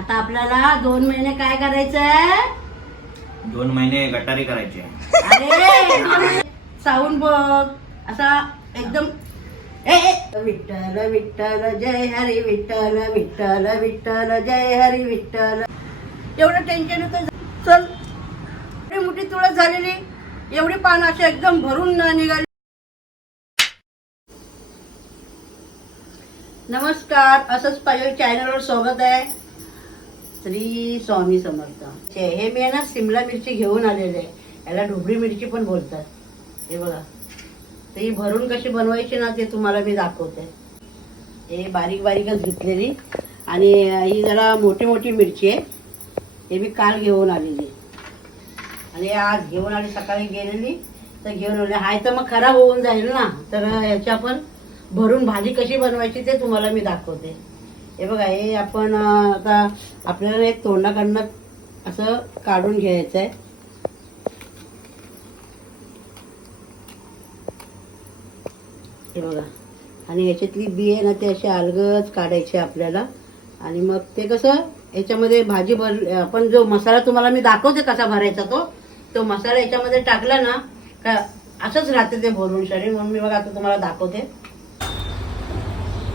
आता आपल्याला 2 महिने काय करायचंय? 2 महिने गटारी करायचे. अरे साऊंड बघ असा एकदम विठ्ठल विठ्ठल जय हरी विठ्ठल विठ्ठल विठ्ठल जय हरी विठ्ठल. एवढं टेन्शन होतं. चल एवढी मोठी तुळस झालेली, एवढी पानं अशी एकदम भरून निघाली. नमस्कार, असंच पाहिजे चॅनलवर स्वागत आहे. श्री स्वामी समर्थ. हे मी आहे ना सिमला मिरची घेऊन आलेले आहे. याला ढोबळी मिरची पण बोलतात. हे बघा, तर ही भरून कशी बनवायची ना ते तुम्हाला मी दाखवते. हे बारीक बारीकच घेतलेली आणि ही जरा मोठी मोठी मिरची आहे. हे मी काल घेऊन आलेली आणि आज घेऊन आली, सकाळी गेलेली तर घेऊन आले. हाय तर मग खराब होऊन जाईल ना, तर ह्याच्या पण भरून भाजी कशी बनवायची ते तुम्हाला मी दाखवते. हे बघा, हे आपण आता आपल्याला एक तोंडाकडनं असं काढून घ्यायचं आहे. हे बघा, आणि याच्यातली बी आहे ना ते असे अलगद काढायचे आपल्याला. आणि मग ते कसं याच्यामध्ये भाजी आपण जो मसाला तुम्हाला मी दाखवते कसा भरायचा तो मसाला याच्यामध्ये टाकला ना का असंच राहते ते भरून शरीर. म्हणून मी बघा आता तुम्हाला दाखवते.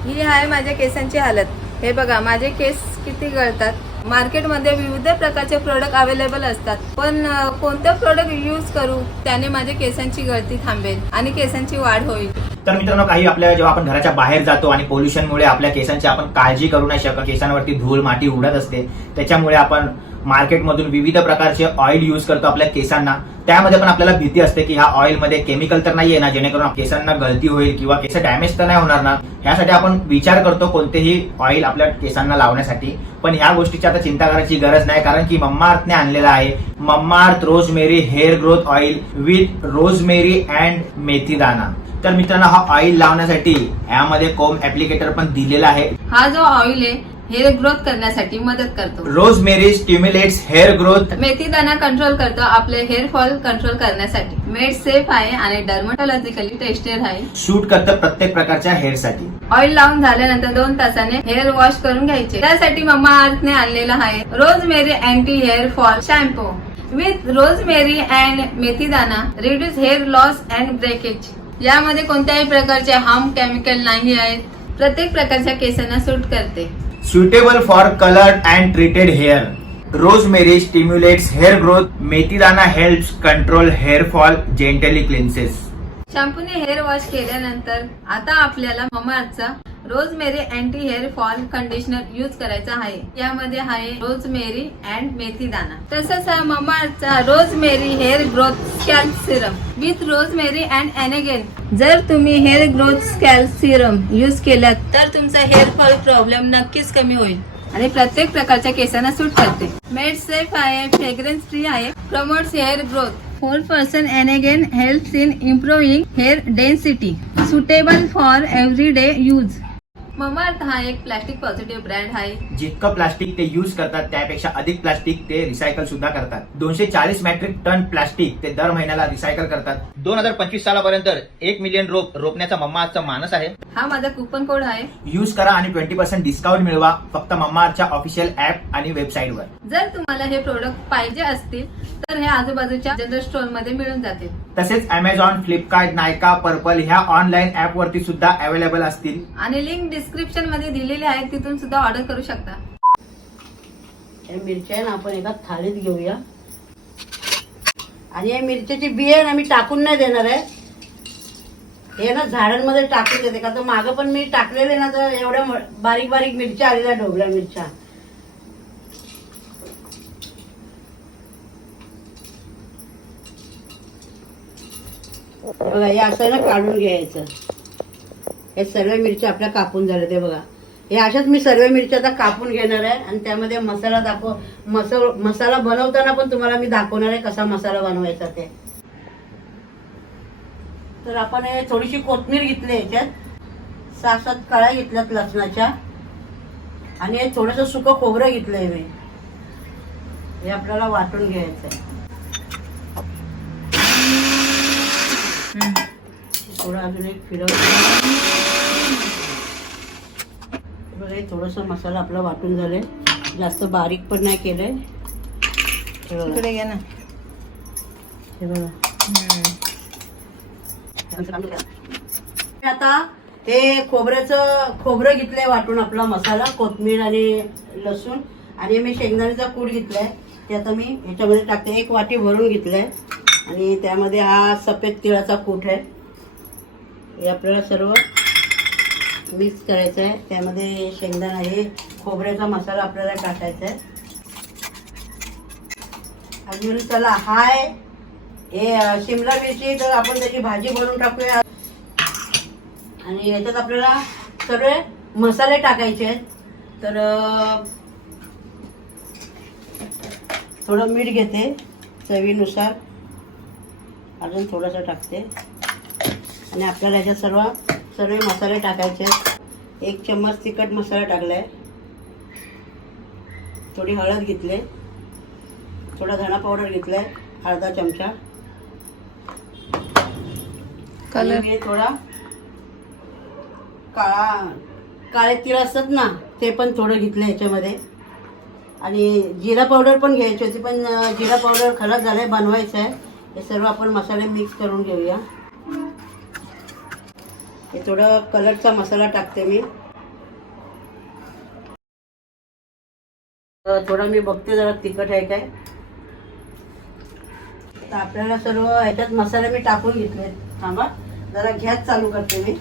ही आहे माझ्या केसांची हालत. हे बघा, माझे केस किती गळतात. मार्केटमध्ये विविध प्रकारचे प्रोडक्ट अवेलेबल असतात, पण कोणतं प्रोडक्ट यूज करू त्याने माझ्या केसांची गळती थांबेल आणि केसांची वाढ होईल. तर मित्रांनो, काही आपल्या जेव्हा आपण घराच्या बाहेर जातो आणि पोल्युशनमुळे आपल्या केसांची आपण काळजी करू नाही शकत, केसांवरती धूळ माती उडत असते, त्याच्यामुळे आपण मार्केटमधून विविध प्रकारचे ऑइल यूज करतो आपल्या केसांना. त्यामध्ये पण आपल्याला भीती असते की ह्या ऑइल मध्ये केमिकल तर नाहीये ना जेणेकरून केसांना गळती होईल किंवा केस डॅमेज तर नाही होणार ना. ह्यासाठी आपण विचार करतो कोणतेही ऑइल आपल्या केसांना लावण्यासाठी. पण ह्या गोष्टीची आता चिंता करायची गरज नाही, कारण की मम्माअर्थने आणलेला आहे Mamaearth rosemary hair growth oil with rosemary and methi dana. तर मित्रांनो, हा ऑइल लावण्यासाठी यामध्ये कोम ऍप्लिकेटर पण दिलेला आहे. हा जो ऑइल आहे हेअर ग्रोथ करण्यासाठी मदत करतो. Rosemary stimulates hair growth. मेथी दाणा कंट्रोल करतो आपले हेअर फॉल कंट्रोल करण्यासाठी. मेड सेफ आहे आणि डर्मॅटॉलॉजिकली टेस्टेड आहे. शूट करतं प्रत्येक प्रकारच्या हेअर साठी. ऑइल लावून झाल्यानंतर 2 तासाने हेअर वॉश करून घ्यायचे. त्यासाठी मम्माअर्थने आणलेला आहे rosemary anti hair fall shampoo with rosemary and methi dana reduce hair loss and breakage. यामध्ये कोणत्याही प्रकारचे हार्म केमिकल नाही आहेत. प्रत्येक प्रकारच्या केसांना सूट करते. Suitable for coloured and treated hair. Rosemary stimulates hair growth. Methi dana helps control hair fall, gently cleanses. शॅम्पूने हेअर वॉश केल्यानंतर आता आपल्याला ममाअर्थचा rosemary anti hair fall conditioner use करायचा आहे. यामध्ये आहे रोजमेरी अँड मेथी दाणा. तसंच हा ममाअर्थचा rosemary hair growth scalp serum with rosemary and anagen. जर तुम्ही hair growth scalp serum use केलात तर तुमचा हेअर फॉल प्रॉब्लेम नक्कीच कमी होईल आणि प्रत्येक प्रकारच्या केसांना सूट करते. मेड सेफ आहे, फ्रेग्रन्स फ्री आहे, promotes hair growth. 4% Anagain helps in improving hair density. Suitable for everyday use. Mamaearth हा एक प्लास्टिक पॉझिटिव्ह ब्रँड आहे. जितकं प्लास्टिक ते यूज करतात त्यापेक्षा अधिक प्लास्टिक ते रिसायकल सुद्धा करतात. 240 मेट्रिक टन प्लास्टिक ते दर महिन्याला रिसायकल करतात. 2025 सालापर्यंत 1 मिलियन रोप रोपण्याचा मम्माअर्थचा मानस आहे. हा माझा कुपन कोड आहे. यूज करा आणि 20% डिस्काउंट मिळवा फक्त मम्माअर्थच्या ऑफिशियल ऍप आणि वेबसाईटवर. जर तुम्हाला हे प्रोडक्ट पाहिजे असतील तर हे आजूबाजूच्या जनरल स्टोअर मध्ये मिळून जातील. तसेच अमेझॉन, फ्लिपकार्ट, नायका, पर्पल ह्या ऑनलाईन ऍप वरती सुद्धा अवेलेबल असतील. आणि लिंक डिस्क्रिप्शन मध्ये दिलेली आहे, तिथून सुद्धा ऑर्डर करू शकता. या मिरच्या ना आपण एका थाळीत घेऊया. आणि या मिरच्याची बिया ना मी टाकून नाही देणार आहे, हे ना झाडांमध्ये टाकून देते. का तर मागं पण मी टाकलेले ना तर एवढ्या बारीक बारीक मिरच्या आलेल्या, ढोबळ्या मिरच्या. बघा, हे असं ना काढून घ्यायचं. हे सर्व मिरच्या आपल्या कापून झाल्या ते बघा. हे अशाच मी सर्व मिरच्या आता कापून घेणार आहे आणि त्यामध्ये मसाला मसाला बनवताना पण तुम्हाला मी दाखवणार आहे कसा मसाला बनवायचा ते. तर आपण हे थोडीशी कोथिंबीर घेतली, याच्यात 6-7 कळ्या घेतल्यात लसणाच्या आणि हे थोडंसं सुकं खोबरं घेतलंय मी. हे आपल्याला वाटून घ्यायचंय. थोडं अजून एक फिरवलं. बघा, हे थोडंसं मसाला आपला वाटून झाले. जास्त बारीक पण नाही केलंय. हे बघा. इकडे घे ना. हे बघा. आता हे खोबरं घेतलंय वाटून, आपला मसाला, कोथिंबीर आणि लसूण, आणि मी शेंगदाण्याचा कूट घेतलाय. ते आता मी ह्याच्यामध्ये टाकते. 1 वाटी भरून घेतलंय आणि त्यामध्ये हा सफेद तिळाचा कूट आहे. हे आपल्याला सर्व मिक्स करायचं आहे. त्यामध्ये शेंगदाणा आहे, खोबऱ्याचा मसाला आपल्याला टाकायचा आहे. अजून चला हाय हे शिमला मिरची, तर आपण त्याची भाजी बनवून टाकूया. आणि याच्यात आपल्याला सगळे मसाले टाकायचे आहेत. तर थोडं मीठ घेते चवीनुसार, अजून थोडंसं टाकते. आणि आपल्याला याच्यात सर्व मसाले टाकायचे आहेत. 1 चम्मच तिखट मसाला टाकलाय, थोडी हळद घेतली, थोडा धना पावडर घेतलाय अर्धा चमचा, कलर आणि थोडा काळे तीळ असतात ना, ते पण थोडं घेतलं याच्यामध्ये. आणि जिरा पावडर पण घ्यायची होती, पण जिरा पावडर खराब झालाय, बनवायचं आहे. हे सर्व आपण मसाले मिक्स करून घेऊया. हे थोडं कलरचा मसाला टाकते मी. थोडा मी बघते जरा तिखट आहे काय. तर आपल्याला सर्व ह्याच्यात मसाले मी टाकून घेतले. थांबा जरा गॅस चालू करते मी.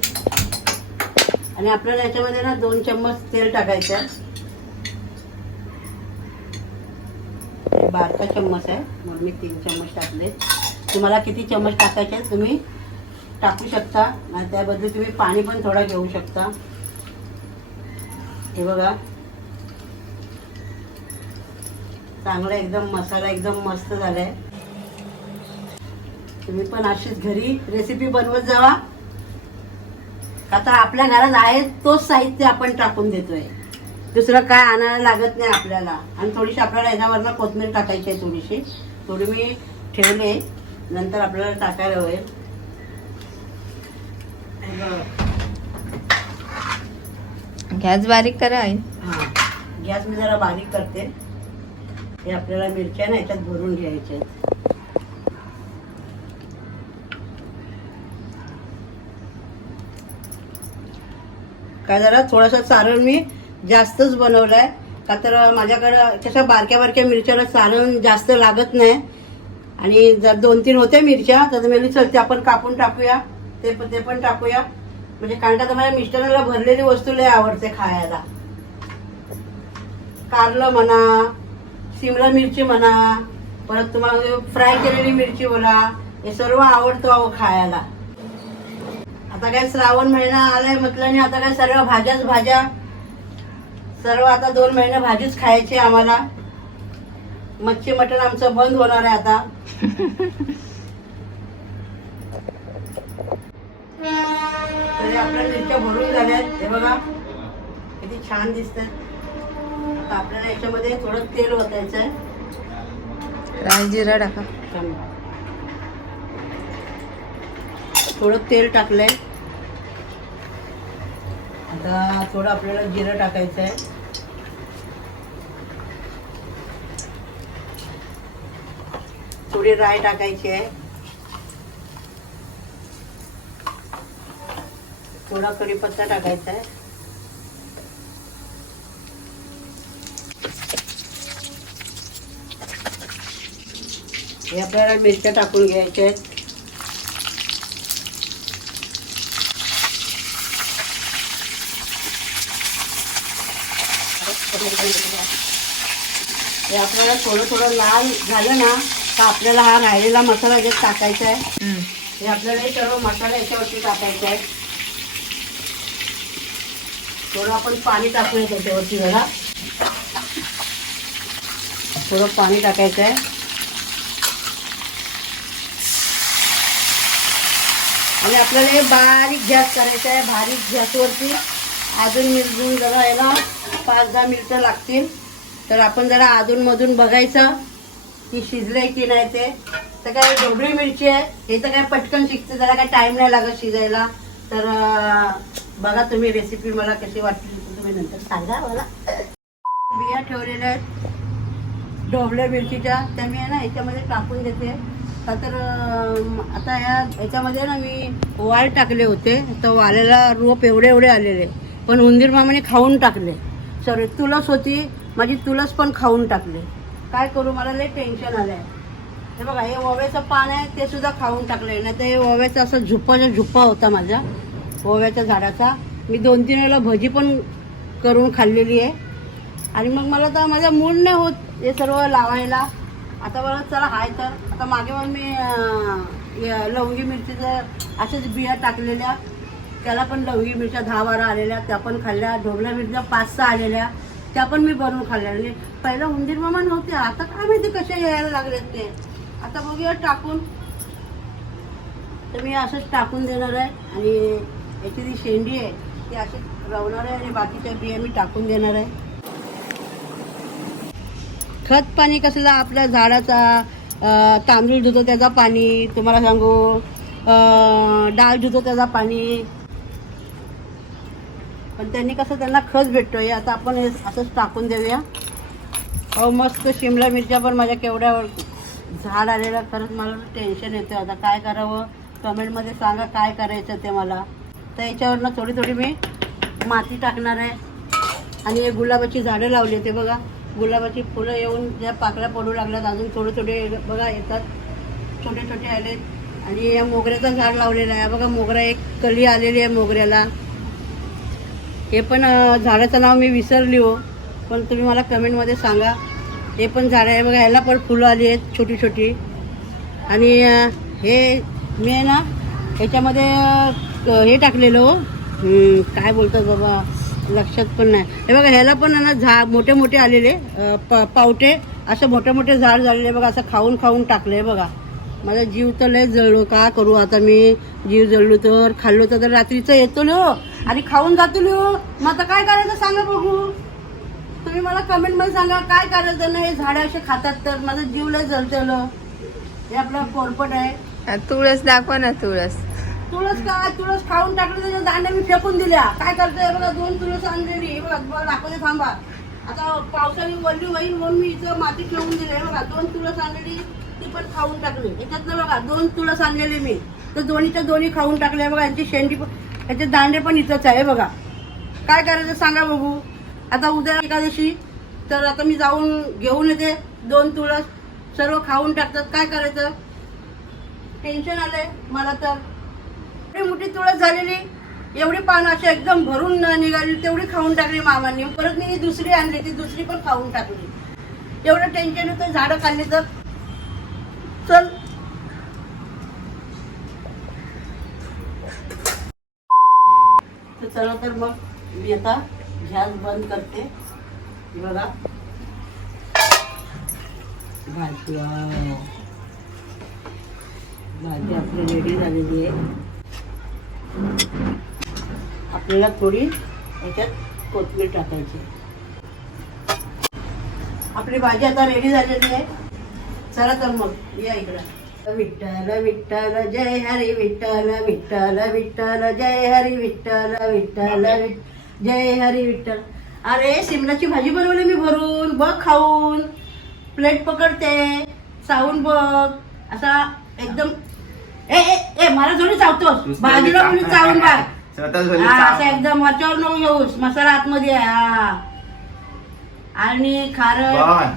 आणि आपल्याला याच्यामध्ये ना 2 चम्मच तेल टाकायचं आहे. बारका चम्मच आहे मग मी 3 चम्मच टाकले. तुम्हाला किती चम्मच टाकायचे तुम्ही टाकू शकता, आणि त्याबद्दल तुम्ही पाणी पण थोडा घेऊ शकता. हे बघा चांगला एकदम मसाला एकदम मस्त झालाय. तुम्ही पण अशीच घरी रेसिपी बनवत जावा. आता आपल्या घरात आहे तोच साहित्य आपण टाकून देतोय, दुसरं काय आणायला लागत नाही आपल्याला. आणि थोडीशी आपल्याला याच्यावरनं कोथिंबीर टाकायची आहे, थोडी मी ठेवले, नंतर आपल्याला टाकायला होईल. गॅस बारीक करा आई. हा गॅस मी जरा बारीक करते. हे आपल्याला मिरच्या ना याच्यात भरून घ्यायच्या आहेत. काय जरा थोडासा चारण मी जास्तच बनवलाय, का तर माझ्याकडं कशा बारक्या बारक्या मिरच्याला चारण जास्त लागत नाही. आणि जर 2-3 होत्या मिरच्या तर मी चलते आपण कापून टाकूया, ते पण टाकूया. म्हणजे कारण का माझ्या मिस्टरांना भरलेली वस्तू लय आवडते खायला. कारलं म्हणा, शिमला मिरची म्हणा, परत तुम्हाला फ्राय केलेली मिरची बोला, हे सर्व आवडतो अहो खायला. आता काय श्रावण महिना आलाय म्हटलं, आणि आता काय सर्व भाज्या सर्व आता 2 महिने भाजीच खायची आम्हाला. मच्छी मटण आमचं बंद होणार आहे आता. तरी आपल्या मिरच्या भरून झाल्यात. हे बघा किती छान दिसतात. आता आपल्याला याच्यामध्ये थोडं तेल ओतायचं आहे. राई जिरा टाका. थोडं तेल टाकलंय. आता थोडं आपल्याला जिरं टाकायचं आहे. थोडी राई टाकायची आहे. थोडा कढीपत्ता टाकायचा आहे. हे आपल्याला मिरच्या टाकून घ्यायच्या आहेत. हे आपल्याला थोडं लाल झालं ना तर आपल्याला हा राहिलेला मसाला याच्यात टाकायचा आहे. हे आपल्याला हे सर्व मसाला याच्यावरती टाकायचा आहे. थोडं आपण पाणी टाकूया त्याच्यावरती, जरा थोडं पाणी टाकायचं आहे. आणि आपल्याला हे बारीक गॅस करायचा आहे, बारीक गॅसवरती. अजून मिरजून जरा याला 5-10 मिनिटं लागतील. तर आपण जरा अधूनमधून बघायचं की शिजलंय की नाही ते. तर काय ढोबळी मिरची आहे, हे तर काय पटकन शिजते, जरा काय टाइम नाही लागत शिजायला. तर बघा तुम्ही रेसिपी मला कशी वाटली तुम्ही नंतर सांगा मला. बिया ठेवलेल्या आहेत ढोबळ्या मिरचीच्या, त्या मी आहे ना याच्यामध्ये टाकून देते. का तर आता याच्यामध्ये ना मी वाल टाकले होते, तर वाल्याला रोप एवढे एवढे आलेले, पण उंदीर मामाने खाऊन टाकले. सॉरी, तुळस होती माझी, तुळस पण खाऊन टाकले. काय करू, मला लई टेन्शन आलं आहे. हे बघा, हे ओव्याचं पान आहे ते सुद्धा खाऊन टाकले. नाही तर हे ओव्याचा असं झुप्पा होता माझ्या ओव्याच्या झाडाचा. मी 2-3 वेळेला भजी पण करून खाल्लेली आहे. आणि मग मला तर माझा मूड नाही होत हे सर्व लावायला. आता बरं चला हाय तर आता मागे पण मी लवंगी मिरचीचं अशाच बिया टाकलेल्या, त्याला पण लवंगी मिरच्या 10-12 आलेल्या, त्या पण खाल्ल्या. ढोबळ्या मिरच्या 5-6 आलेल्या, त्या पण मी बनवून खाल्ल्या. आणि पहिला उंदीर मामा नव्हते, आता काय माहिती कसे यायला लागलेत ते. आता बघूया टाकून, तर मी असंच टाकून देणार आहे. आणि याची जी शेंडी आहे ती अशीच रवणार आहे आणि बाकीच्या बिया मी टाकून देणार आहे. खत पाणी कसलं आपल्या झाडाचा, तांदूळ धुतो त्याचा पाणी, तुम्हाला सांगू डाळ धुतो त्याचा पाणी, पण त्यांनी कसं त्यांना खत भेटतोय. आता आपण हे असंच टाकून देऊया. अहो मस्त शिमला मिरच्या पण माझ्या केवढ्या झाड आलेलं. खरंच मला टेन्शन येतं, आता काय करावं. कमेंटमध्ये सांगा काय करायचं ते मला. तर याच्यावरनं थोडी थोडी मी माती टाकणार आहे. आणि हे गुलाबाची झाडं लावली, ते बघा गुलाबाची फुलं येऊन ज्या पाकळ्या पडू लागल्यात, अजून थोडे थोडे बघा येतात, छोटे छोटे आलेत. आणि या मोगऱ्याचं झाड लावलेलं आहे बघा, मोगरा एक कली आलेली आहे मोगऱ्याला. हे पण झाडाचं नाव मी विसरली हो, पण तुम्ही मला कमेंटमध्ये सांगा. हे पण झाड आहे बघा, ह्याला पण फुलं आली आहेत छोटी छोटी. आणि हे मी आहे ना ह्याच्यामध्ये हे टाकलेलं हो, काय बोलतात बाबा लक्षात पण नाही. हे बघा ह्याला पण ना झाड मोठे मोठे आलेले, पावटे असं मोठे मोठे झाड झालेले बघा. असं खाऊन खाऊन टाकले बघा. माझा जीव तर लय जळलो, का करू आता मी. जीव जळलो तर खाल्लो तर रात्रीचं येतो लो आणि खाऊन जातो लो. मग आता काय करायचं सांगा बघू. तुम्ही मला कमेंटमध्ये सांगा काय करायचं. ना हे झाडे असे खातात तर माझा जीव लय जळतं. हे आपला पोरपट आहे. तुळस दाखव ना. तुळस काय, तुळस खाऊन टाकलं, त्याच्या दांड्या मी फेकून दिल्या. काय करतोय बघा, 2 तुळस आणलेली बघा, तुम्हाला दाखवते थांबा. आता पावसाळी वल्ली होईल म्हणून मी इथं माती ठेवून दिली बघा. 2 तुळस आणलेली ती पण खाऊन टाकली. याच्यातनं बघा 2 तुळस आणलेली मी, तर दोन्हीच्या दोन्ही खाऊन टाकल्या बघा. यांची शेंडी पण, याचे दांडे पण इथंच आहे बघा. काय करायचं सांगा बघू. आता उद्या एकादशी, तर आता मी जाऊन घेऊन येते 2 तुळस. सर्व खाऊन टाकतात, काय करायचं. टेन्शन आलंय मला तर. एवढी मोठी तुळस झालेली, एवढी पानं अशी एकदम भरून निघाली, तेवढी खाऊन टाकली मामांनी. परत मी दुसरी आणली, ती दुसरी पण खाऊन टाकली. एवढं टेन्शन होतं झाडं खाल्ली तर. चल चला तर मग मी आता गॅस बंद करते. बघा भाजी आपली रेडी झालेली आहे. आपल्याला थोडी याच्यात कोथिंबीर टाकायची. आपली भाजी आता रेडी झालेली आहे. चला तर मग या इकडं. विठ्ठल विठ्ठल जय हरी विठ्ठल, विठ्ठल विठ्ठल जय हरी विठ्ठल, विठ्ठल जय हरी विठ्ठल. अरे शिमलाची भाजी बनवली मी भरून, बघ खाऊन. प्लेट पकडते, चावून बघ. असा एकदम ए मला थोडी चावतोस, भाजीला पण चावून बघ. असं एकदम वरच्यावर नको घेऊस, मसाला आतमध्ये आहे. आणि खारं.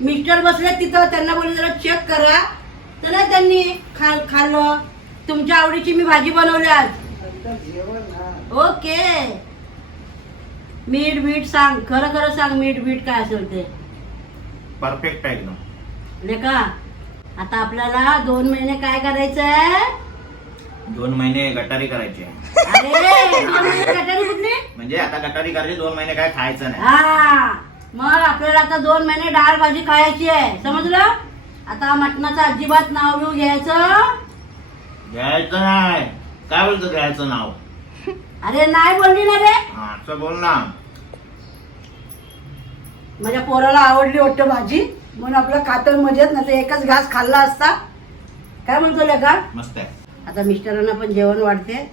मिस्टर बसले तिथं, त्यांना बोलले जरा चेक करा, तर ना त्यांनी खाल्लं. तुमच्या आवडीची मी भाजी बनवली आज. ओके. मीठ सांग, खरं सांग, मीठ काय असेल ते. परफेक्ट आहे एकदम. लेका आता आपल्याला 2 महिने काय करायचंय. 2 महिने गटारी करायची. अरे 2 महिने गटारी कुठली म्हणजे आता गटारी करायची, 2 महिने काय खायचं नाही. हा, मग आपल्याला आता 2 महिने डाळ भाजी खायची आहे, समजलं. आता मटणाचं अजिबात नाव घेऊ घ्यायचं नाही. काय बोलतो घ्यायचं नाव. अरे नाही बोलली ना रे. असं बोल ना. माझ्या पोराला आवडली वाटतं भाजी, म्हणून आपलं खातं मजेत. ना ते एकच घास खाल्ला असता. काय म्हणतो लेका. मस्त आहे. आता मिस्टरांना पण जेवण वाढते,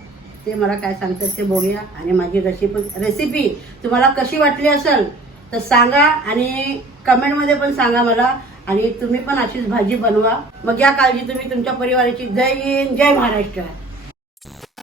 ते मला काय सांगतात ते बघूया. आणि माझी रेसिपी तुम्हाला कशी वाटली असेल तर सांगा आणि कमेंटमध्ये पण सांगा मला, आणि तुम्ही पण अशीच भाजी बनवा. मग या काळजी तुम्ही तुमच्या परिवाराची. जय हिंद, जय महाराष्ट्र.